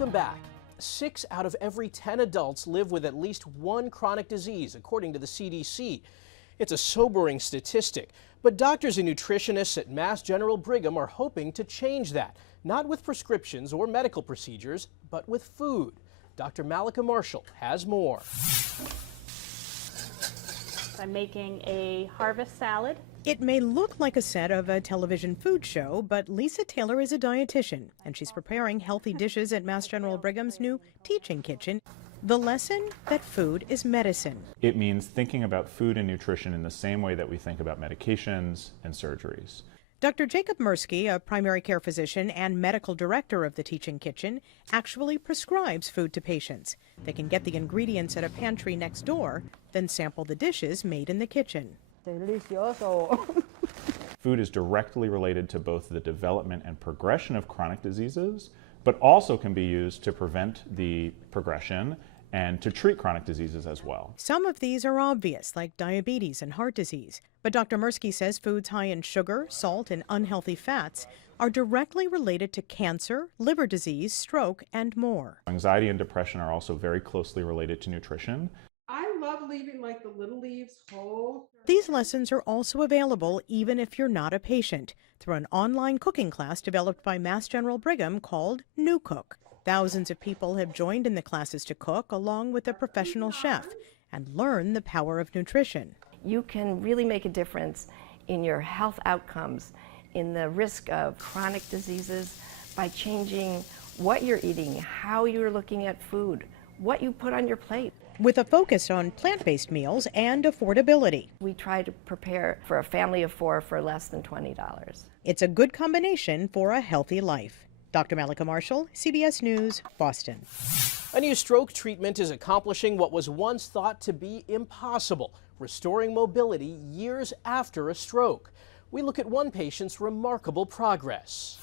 Welcome back. 6 out of every 10 adults live with at least one chronic disease, according to the CDC. It's a sobering statistic, but doctors and nutritionists at Mass General Brigham are hoping to change that, not with prescriptions or medical procedures, but with food. Dr. Malika Marshall has more. I'm making a harvest salad. It may look like a set of a television food show, but Lisa Taylor is a dietitian, and she's preparing healthy dishes at Mass General Brigham's new teaching kitchen. The lesson that food is medicine. It means thinking about food and nutrition in the same way that we think about medications and surgeries. Dr. Jacob Mirsky, a primary care physician and medical director of the teaching kitchen, actually prescribes food to patients. They can get the ingredients at a pantry next door, then sample the dishes made in the kitchen. Delicioso. Food is directly related to both the development and progression of chronic diseases, but also can be used to prevent the progression and to treat chronic diseases as well. Some of these are obvious, like diabetes and heart disease. But Dr. Mirsky says foods high in sugar, salt, and unhealthy fats are directly related to cancer, liver disease, stroke, and more. Anxiety and depression are also very closely related to nutrition. I love leaving like the little leaves whole. These lessons are also available even if you're not a patient through an online cooking class developed by Mass General Brigham called New Cook. Thousands of people have joined in the classes to cook along with a professional chef and learn the power of nutrition. You can really make a difference in your health outcomes, in the risk of chronic diseases by changing what you're eating, how you're looking at food, what you put on your plate. With a focus on plant-based meals and affordability. We try to prepare for a family of 4 for less than $20. It's a good combination for a healthy life. Dr. Malika Marshall, CBS News, Boston. A new stroke treatment is accomplishing what was once thought to be impossible, restoring mobility years after a stroke. We look at one patient's remarkable progress.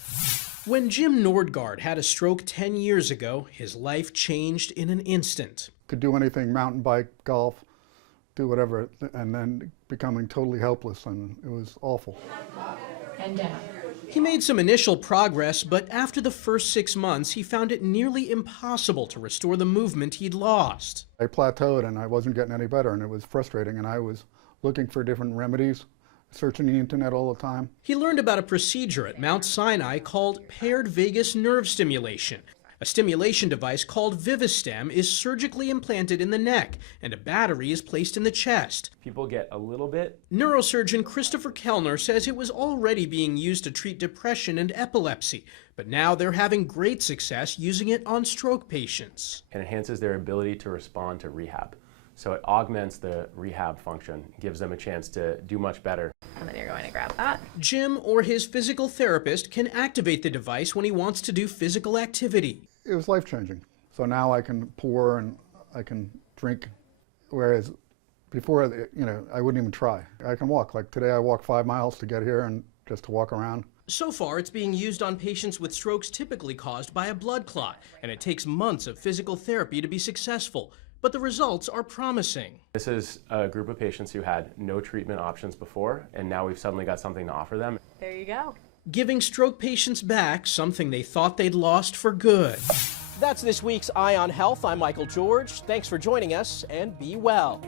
When Jim Nordgaard had a stroke 10 years ago, his life changed in an instant. Could do anything, mountain bike, golf, do whatever, and then becoming totally helpless, and it was awful. And down. He made some initial progress, but after the first 6 months, he found it nearly impossible to restore the movement he'd lost. I plateaued and I wasn't getting any better, and it was frustrating, and I was looking for different remedies, searching the internet all the time. He learned about a procedure at Mount Sinai called paired vagus nerve stimulation. A stimulation device called Vivistem is surgically implanted in the neck, and a battery is placed in the chest. People get a little bit. Neurosurgeon Christopher Kellner says it was already being used to treat depression and epilepsy, but now they're having great success using it on stroke patients. It enhances their ability to respond to rehab. So it augments the rehab function, gives them a chance to do much better. And then you're going to grab that. Jim or his physical therapist can activate the device when he wants to do physical activity. It was life-changing. So now I can pour and I can drink, whereas before, I wouldn't even try. I can walk. Like today I walked 5 miles to get here and just to walk around. So far, it's being used on patients with strokes typically caused by a blood clot, and it takes months of physical therapy to be successful. But the results are promising. This is a group of patients who had no treatment options before, and now we've suddenly got something to offer them. There you go. Giving stroke patients back something they thought they'd lost for good. That's this week's Eye on Health. I'm Michael George. Thanks for joining us, and be well.